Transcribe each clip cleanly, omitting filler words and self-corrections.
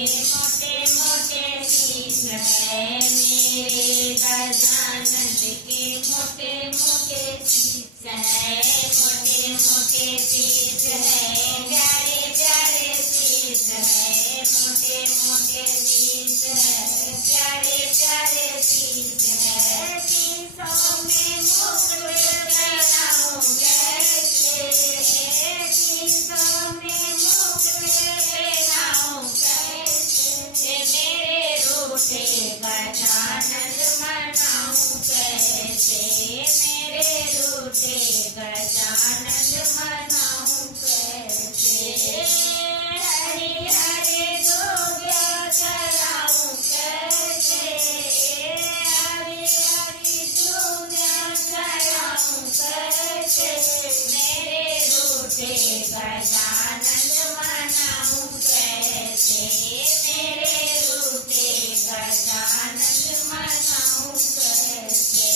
मोटे मोटे शीश है मेरे गजानन के मोटे मोटे शीश है मोटे मोटे शीश है प्यारे प्यारे शीश है मोटे मोटे शीश है प्यारे प्यारे शीश है शीशों में मुकुट पहनाऊं कैसे शीशों में मुकुट पहनाऊं कैसे मेरे रूठे गजानन मनाऊं कैसे मेरे रूठे गजानन मनाऊं कैसे हरे हरे जोगिया चलाऊं कैसे हरे हरे जोगिया चलाऊं कैसे मेरे रूठे गजानन मनाऊं कैसे मेरे रूठे गजानन मनाऊं कैसे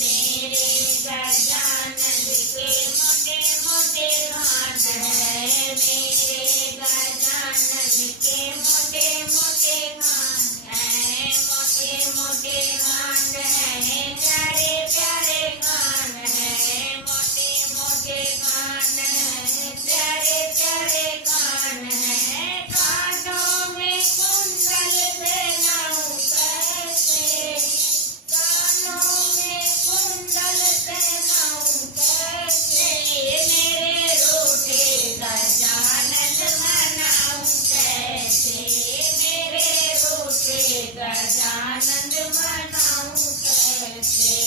मेरे गजानन के मोटे मोटे हाथ है मेरे गजानन के मोटे मोटे कान है मोटे मोटे कान है प्यारे प्यारे कान है मोटे मोटे कान है प्यारे प्यारे कान है कानों में कुंडल पहनाऊं कैसे कानों में कुंडल पहनाऊं कैसे मेरे रूठे गजानन मनाऊं कैसे मेरे रूठे गजानन मनाऊं कैसे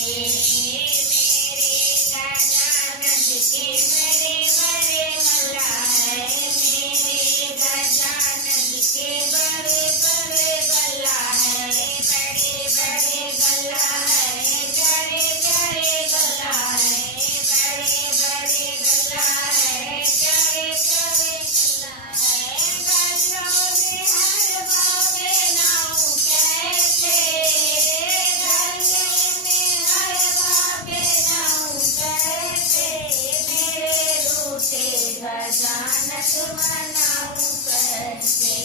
मेरे गजानन के बड़े बड़े गला है मेरे गजानन के बड़े बड़े गला है बड़े बड़े गला है प्यारे प्यारे गला है बड़े बड़े गला है प्यारे प्यारे गला है गलों में हरवा पहनाऊं कैसे गलों में हरवा पहनाऊं कैसे मेरे रूठे गजानन मनाऊं कैसे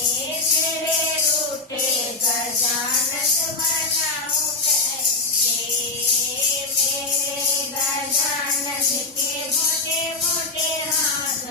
मेरे रूठे गजानन मनाऊं कैसे मेरे गजानन के मोटे मोटे हाथ